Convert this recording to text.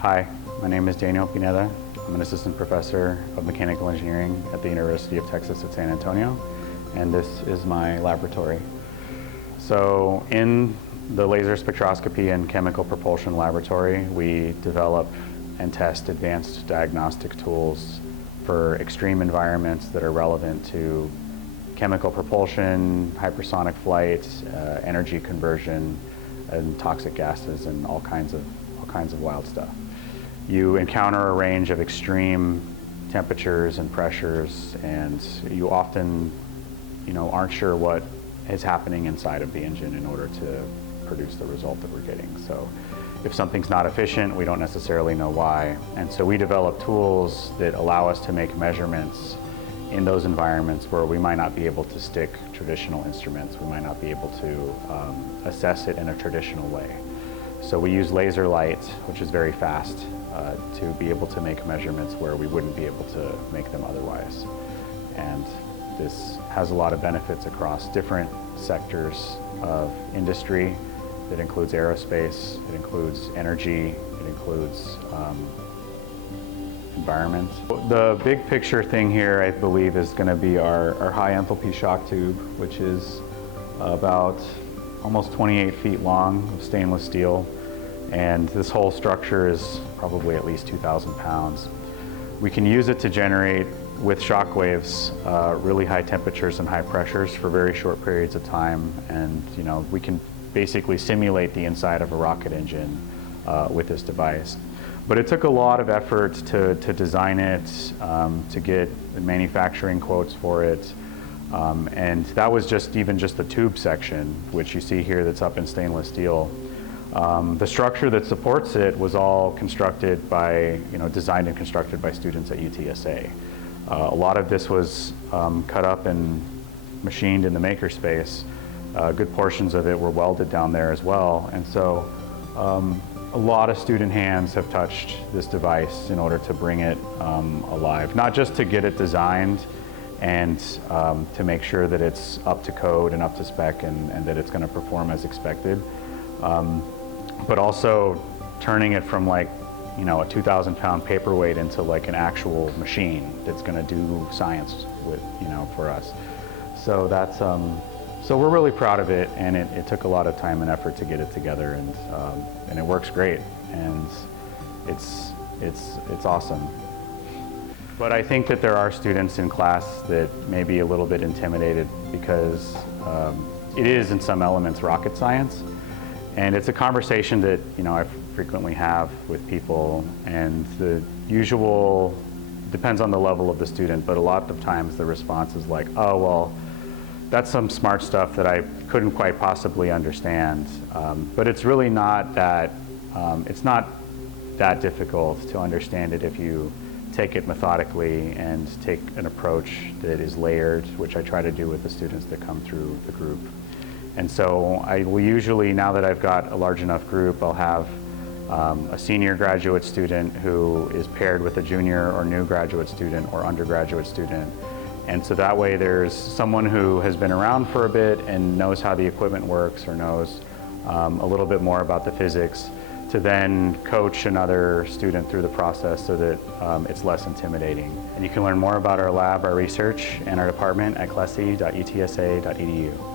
Hi, my name is Daniel Pineda. I'm an assistant professor of mechanical engineering at the University of Texas at San Antonio, and this is my laboratory. So in the laser spectroscopy and chemical propulsion laboratory, we develop and test advanced diagnostic tools for extreme environments that are relevant to chemical propulsion, hypersonic flight, energy conversion, and toxic gases, and all kinds of wild stuff. You encounter a range of extreme temperatures and pressures, and you often, aren't sure what is happening inside of the engine in order to produce the result that we're getting. So if something's not efficient, we don't necessarily know why. And so we develop tools that allow us to make measurements in those environments where we might not be able to stick traditional instruments. We might not be able to assess it in a traditional way. So we use laser light, which is very fast, to be able to make measurements where we wouldn't be able to make them otherwise. And this has a lot of benefits across different sectors of industry. It includes aerospace, it includes energy, it includes environment. The big picture thing here, I believe, is going to be our high enthalpy shock tube, which is about almost 28 feet long of stainless steel. And this whole structure is probably at least 2,000 pounds. We can use it to generate, with shock waves, really high temperatures and high pressures for very short periods of time. And we can basically simulate the inside of a rocket engine with this device. But it took a lot of effort to design it, to get manufacturing quotes for it. And that was even just the tube section, which you see here that's up in stainless steel. The structure that supports it was all constructed by, designed and constructed by students at UTSA. A lot of this was cut up and machined in the makerspace. Good portions of it were welded down there as well. And so a lot of student hands have touched this device in order to bring it alive, not just to get it designed and to make sure that it's up to code and up to spec and that it's going to perform as expected. But also turning it from a 2,000 pound paperweight into an actual machine that's going to do science with, for us. So that's, so we're really proud of it, and it took a lot of time and effort to get it together, and it works great, and it's awesome. But I think that there are students in class that may be a little bit intimidated because it is in some elements rocket science. And it's a conversation that I frequently have with people, and the usual, depends on the level of the student, but a lot of times the response is like, oh, well, that's some smart stuff that I couldn't quite possibly understand. But it's really not that, it's not that difficult to understand it if you take it methodically and take an approach that is layered, which I try to do with the students that come through the group. And so I will usually, now that I've got a large enough group, I'll have a senior graduate student who is paired with a junior or new graduate student or undergraduate student. And so that way there's someone who has been around for a bit and knows how the equipment works or knows a little bit more about the physics to then coach another student through the process so that it's less intimidating. And you can learn more about our lab, our research, and our department at klesse.utsa.edu.